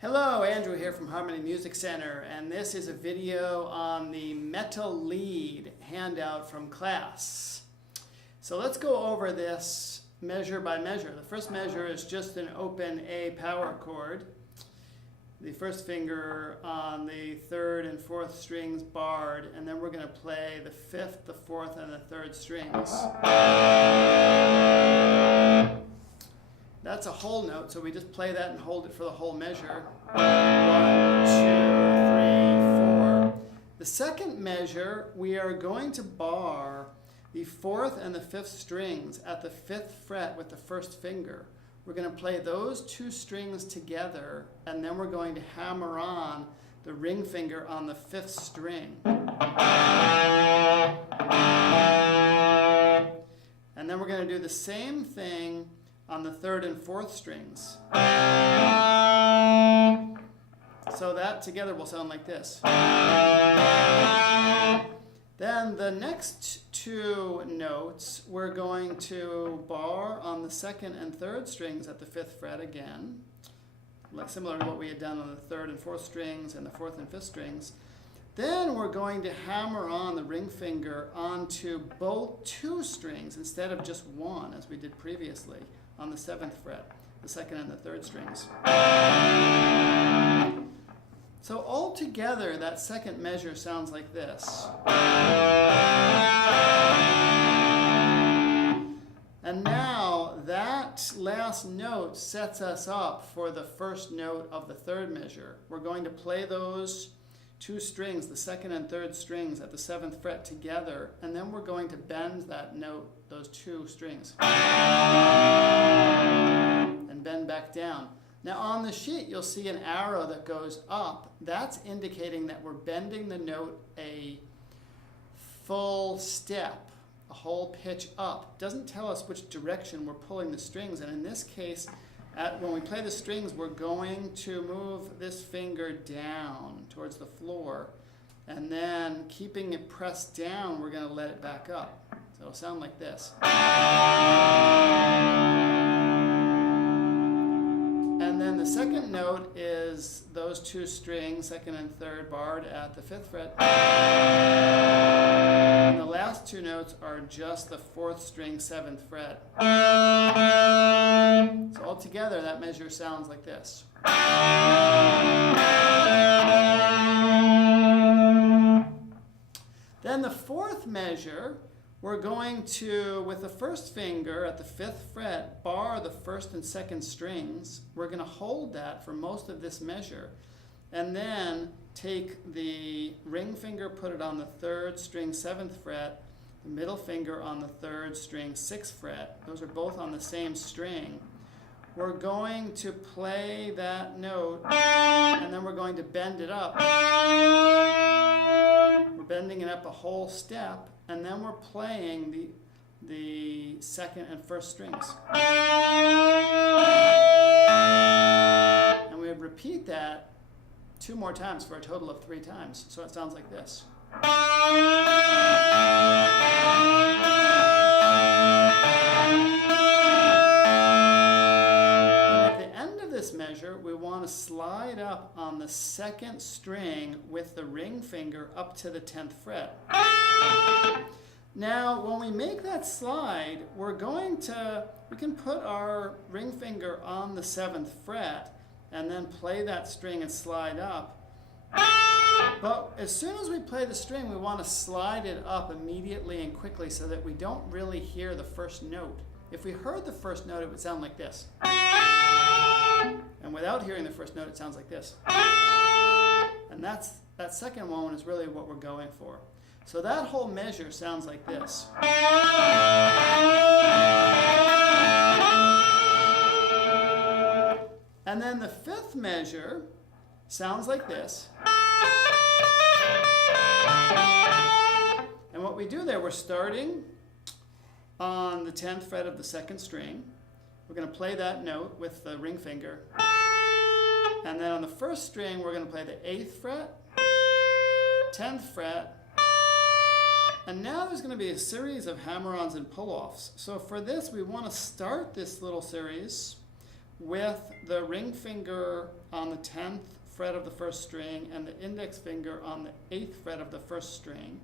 Hello, Andrew here from Harmony Music Center, and this is a video on the metal lead handout from class. So let's go over this measure by measure. The first measure is just an open A power chord. The first finger on the third and fourth strings barred, and then we're going to play the fifth, the fourth, and the third strings. That's a whole note, so we just play that and hold it for the whole measure. 1, 2, 3, 4. The second measure, we are going to bar the fourth and the fifth strings at the fifth fret with the first finger. We're going to play those two strings together, and then we're going to hammer on the ring finger on the fifth string. And then we're going to do the same thing on the third and fourth strings. So that together will sound like this. Then the next two notes, we're going to bar on the second and third strings at the fifth fret again, like similar to what we had done on the third and fourth strings and the fourth and fifth strings. Then we're going to hammer on the ring finger onto both two strings instead of just one, as we did previously, on the seventh fret, the second and the third strings. So all together, that second measure sounds like this. And now that last note sets us up for the first note of the third measure. We're going to play those two strings, the second and third strings at the seventh fret together, and then we're going to bend that note, those two strings, and bend back down. Now on the sheet you'll see an arrow that goes up. That's indicating that we're bending the note a full step, a whole pitch up. It doesn't tell us which direction we're pulling the strings, and in this case, when we play the strings, we're going to move this finger down towards the floor, and then keeping it pressed down, we're going to let it back up. So it'll sound like this. And then the second note is those two strings, second and third, barred at the fifth fret. And the last two notes are just the fourth string, seventh fret. So altogether, that measure sounds like this. Then the fourth measure, we're going to, with the first finger at the fifth fret, bar the first and second strings. We're going to hold that for most of this measure. And then take the ring finger, put it on the third string, seventh fret, the middle finger on the third string, sixth fret. Those are both on the same string. We're going to play that note, and then we're going to bend it up. We're bending it up a whole step, and then we're playing the second and first strings. And we repeat that 2 more times for a total of 3 times. So it sounds like this. Measure, we want to slide up on the second string with the ring finger up to the 10th fret. Now, when we make that slide, we can put our ring finger on the 7th fret and then play that string and slide up. But as soon as we play the string, we want to slide it up immediately and quickly so that we don't really hear the first note. If we heard the first note, it would sound like this. And without hearing the first note, it sounds like this. And that second one is really what we're going for. So that whole measure sounds like this. And then the fifth measure sounds like this. And what we do there, we're starting on the 10th fret of the second string. We're going to play that note with the ring finger. And then on the first string, we're going to play the 8th fret, 10th fret, and now there's going to be a series of hammer-ons and pull-offs. So for this, we want to start this little series with the ring finger on the 10th fret of the first string and the index finger on the 8th fret of the first string.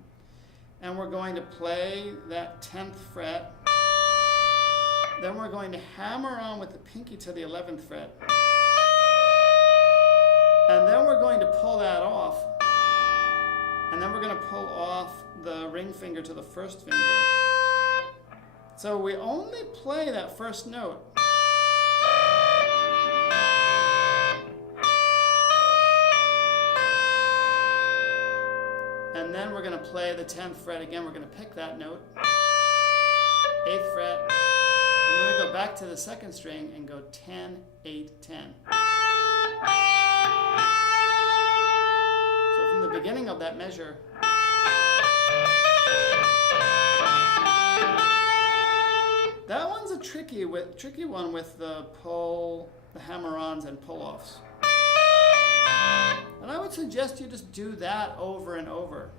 And we're going to play that 10th fret. Then we're going to hammer on with the pinky to the 11th fret. And then we're going to pull that off. And then we're going to pull off the ring finger to the first finger. So we only play that first note. And then we're going to play the 10th fret again. We're going to pick that note, 8th fret, and then we go back to the second string and go 10, 8, 10. So from the beginning of that measure, that one's a tricky one with the hammer-ons and pull-offs. And I would suggest you just do that over and over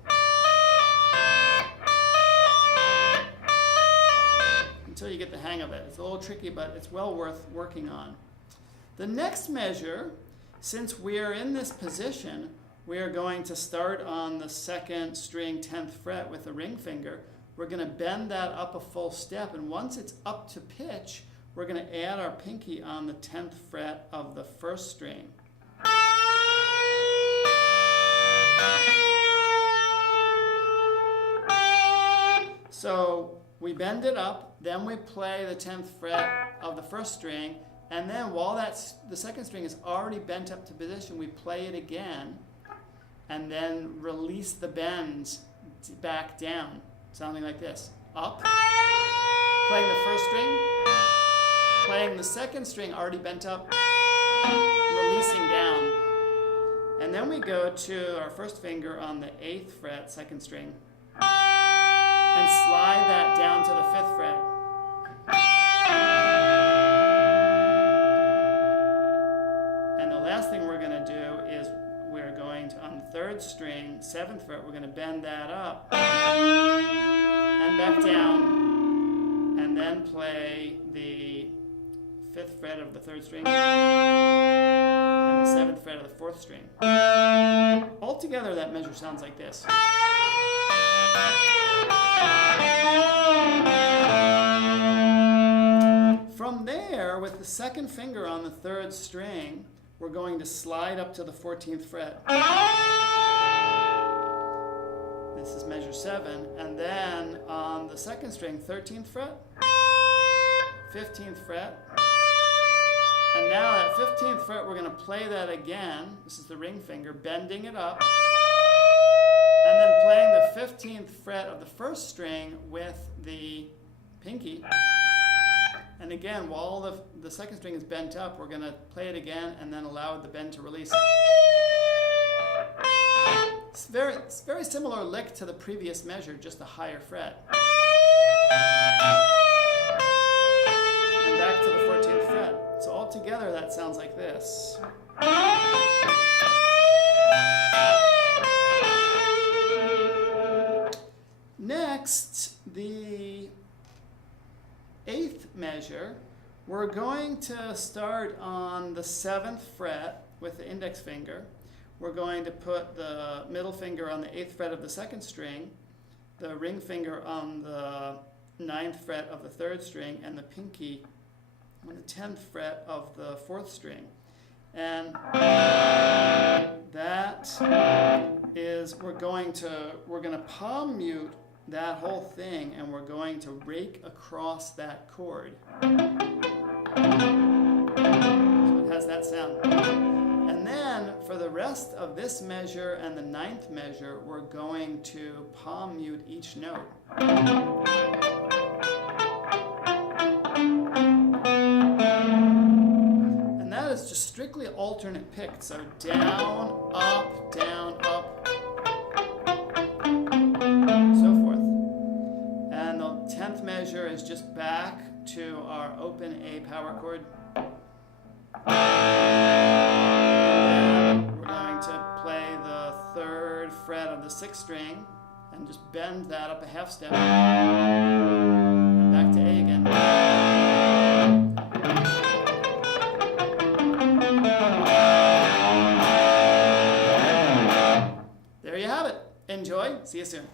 until you get the hang of it. It's a little tricky, but it's well worth working on. The next measure, since we're in this position, we are going to start on the second string 10th fret with the ring finger. We're going to bend that up a full step, and once it's up to pitch, we're going to add our pinky on the 10th fret of the first string. So we bend it up, then we play the 10th fret of the first string, and then while the second string is already bent up to position, we play it again, and then release the bends back down, sounding like this. Up, playing the first string, playing the second string already bent up, releasing down. And then we go to our first finger on the 8th fret, second string, and slide that down to the 5th fret. And the last thing we're going to do is we're going to, on the third string, 7th fret, we're going to bend that up and back down, and then play the 5th fret of the third string and the 7th fret of the 4th string. Altogether, that measure sounds like this. From there, with the second finger on the third string, we're going to slide up to the 14th fret. This is measure 7. And then on the second string, 13th fret, 15th fret. And now that 15th fret, we're going to play that again. This is the ring finger, bending it up. And then playing the 15th fret of the first string with the pinky. And again, while the second string is bent up, we're going to play it again and then allow the bend to release. It's very similar lick to the previous measure, just a higher fret. And back to the 14th fret. So altogether, that sounds like this. Next, the 8th measure, we're going to start on the 7th fret with the index finger. We're going to put the middle finger on the 8th fret of the second string, the ring finger on the 9th fret of the third string, and the pinky on the 10th fret of the 4th string. And that is, we're going to palm mute that whole thing, and we're going to rake across that chord. So it has that sound. And then for the rest of this measure and the 9th measure, we're going to palm mute each note. And that is just strictly alternate picked. So down, up, down, up. Measure is just back to our open A power chord. And then we're going to play the 3rd fret of the 6th string and just bend that up a half step. And back to A again. enjoy. See you soon.